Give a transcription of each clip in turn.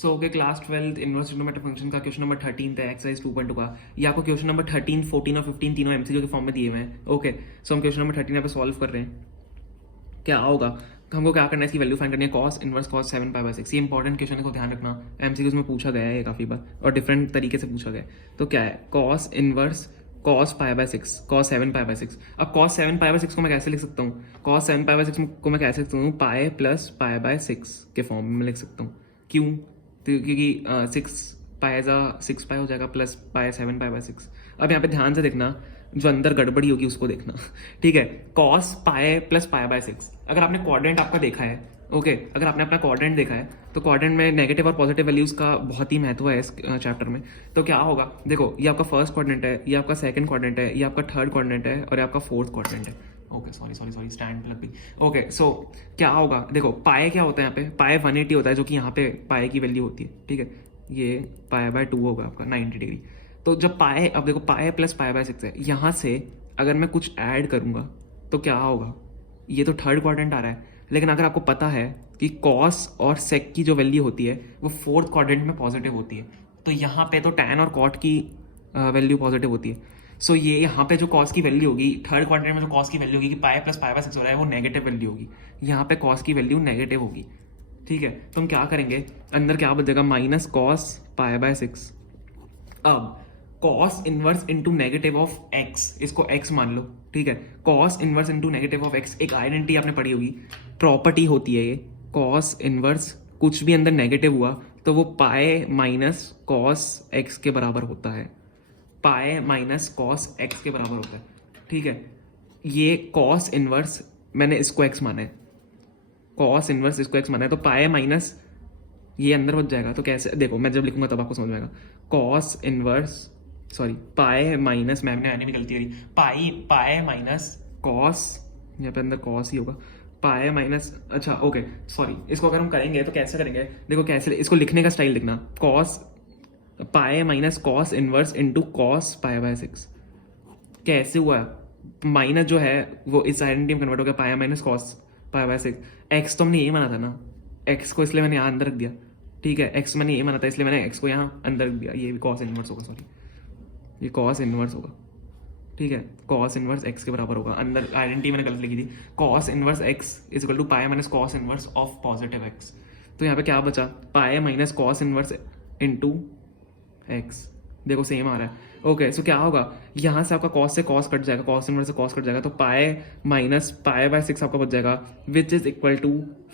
So okay, class 12 inverse trigonometric function का question number 13 है exercise 2.2 का। ये आपको क्वेश्चन नंबर 13, 14 और 15 तीनों एमसीक्यू के फॉर्म में दिए हुए हैं। ओके, सो हम क्वेश्चन नंबर 13 यहाँ पे सॉल्व कर रहे हैं। क्या होगा, हमको क्या करना है, इसकी वैल्यू फाइंड करनी है cos inverse cos 7 pi by 6। ये इंपॉर्टेंट क्वेश्चन है, को ध्यान रखना, एमसीक्यूज में पूछा गया है ये काफ़ी बार और डिफरेंट तरीके से पूछा गया है। तो क्या है, cos inverse cos pi by 6, cos 7 pi by 6। अब cos 7 पाई बाय 6 को मैं कैसे लिख सकता हूँ, cos 7 पाई बाय 6 को मैं कैसे लिख सकता हूँ, पाई प्लस पाई बाय 6 के फॉर्म में लिख सकता हूँ। क्यों, तो क्योंकि 6 पाई जा 6 पाई हो जाएगा प्लस पाई 7 पाई बाय 6। अब यहाँ पे ध्यान से देखना, जो अंदर गड़बड़ी होगी उसको देखना। ठीक है, cos pi plus pi by 6। अगर आपने क्वाड्रेंट आपका देखा है, ओके, अगर आपने अपना क्वाड्रेंट देखा है तो क्वाड्रेंट में नेगेटिव और पॉजिटिव वैल्यूज का बहुत ही महत्व है इस चैप्टर में। तो क्या होगा, देखो ये आपका फर्स्ट क्वाड्रेंट है, ये आपका सेकंड क्वाड्रेंट है, ये आपका थर्ड क्वाड्रेंट है और ये आपका फोर्थ क्वाड्रेंट है। ओके, सॉरी स्टैंड पे लग गई। ओके, सो क्या होगा, देखो पाए क्या होता है, यहाँ पे पाए 180 होता है, जो कि यहाँ पे पाए की वैल्यू होती है। ठीक है, ये पाए बाय 2 होगा आपका 90 डिग्री। तो जब पाए, अब देखो पाए प्लस पाए बाय 6 है, यहाँ से अगर मैं कुछ ऐड करूँगा तो क्या होगा, ये तो थर्ड क्वाड्रेंट आ रहा है, लेकिन अगर आपको पता है कि कॉस और सेक की जो वैल्यू होती है वो फोर्थ क्वाड्रेंट में पॉजिटिव होती है, तो यहाँ पे तो टैन और कॉट की वैल्यू पॉजिटिव होती है। सो ये यहाँ पे जो कॉस की वैल्यू होगी, थर्ड क्वाड्रेंट में जो कॉस की वैल्यू होगी कि पाए प्लस पाए बाय 6 हो रहा है, वो नेगेटिव वैल्यू होगी, यहाँ पे कॉस की वैल्यू नेगेटिव होगी। ठीक है, तो हम क्या करेंगे, अंदर क्या बचेगा, माइनस कॉस पाए बाय 6। अब cos inverse into negative of x, इसको एक्स मान लो। ठीक है, cos inverse into negative of x एक आइडेंटिटी आपने पढ़ी होगी, प्रॉपर्टी होती है ये। कॉस इनवर्स कुछ भी अंदर नेगेटिव हुआ तो वो पाए माइनस कॉस एक्स के बराबर होता है, पाए माइनस कॉस एक्स के बराबर होता है। ठीक है, ये कॉस इनवर्स मैंने इसको एक्स माना है, कॉस इनवर्स इसको एक्स माना है, तो पाए माइनस ये अंदर बच जाएगा। तो कैसे, देखो मैं जब लिखूंगा तब आपको समझ में आएगा। Cos inverse, sorry pi minus, ma'am ने आने भी गलती करी, पाए माइनस कॉस, यहाँ पे अंदर कॉस ही होगा, पाए माइनस, अच्छा ओके सॉरी, इसको अगर हम करेंगे तो कैसे करेंगे, देखो कैसे, इसको लिखने का स्टाइल लिखना, cos pi minus cos inverse into cos pi by 6। कैसे हुआ, माइनस जो है वो इस आइडेंटिटी में कन्वर्ट हो गया, पाया माइनस कॉस पाया बाय 6। एक्स तो हमने ये माना था ना, एक्स को इसलिए मैंने यहाँ अंदर रख दिया। ठीक है, एक्स मैंने ये माना था इसलिए मैंने एक्स को यहाँ अंदर रख दिया, ये कॉस इनवर्स होगा, सॉरी ये कॉस इनवर्स होगा। ठीक है, कॉस इनवर्स एक्स के बराबर होगा, अंदर आइडेंटिटी मैंने गलत लिखी थी, cos inverse x is equal to pi minus cos inverse of positive x. तो यहाँ पे क्या बचा, pi minus cos inverse into x, देखो सेम आ रहा है। ओके, सो क्या होगा, यहाँ से आपका कॉस से कॉस कट जाएगा, कॉस इनवर्स से कॉस कट जाएगा, तो पाए माइनस पाए बाय 6 आपका बच जाएगा, which is equal to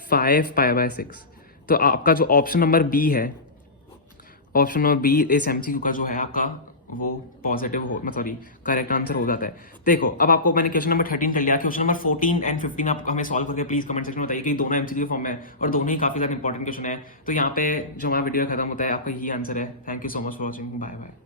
5 pi by 6। तो आपका जो ऑप्शन नंबर बी है, ऑप्शन नंबर बी इस एमसीक्यू का जो है आपका वो पॉजिटिव हो, मतलब सॉरी करेक्ट आंसर हो जाता है। देखो अब आपको मैंने क्वेश्चन नंबर 13 कर लिया, क्वेश्चन नंबर 14 एंड 15 आप हमें सॉल्व करके प्लीज कमेंट सेक्शन में बताइए कि दोनों एमसीक्यू फॉर्म में है और दोनों ही काफी ज्यादा इंपॉर्टेंट क्वेश्चन है। तो यहाँ पे जो हमारा वीडियो खत्म होता है, आपका यही आंसर है। Thank you so much for watching, bye bye.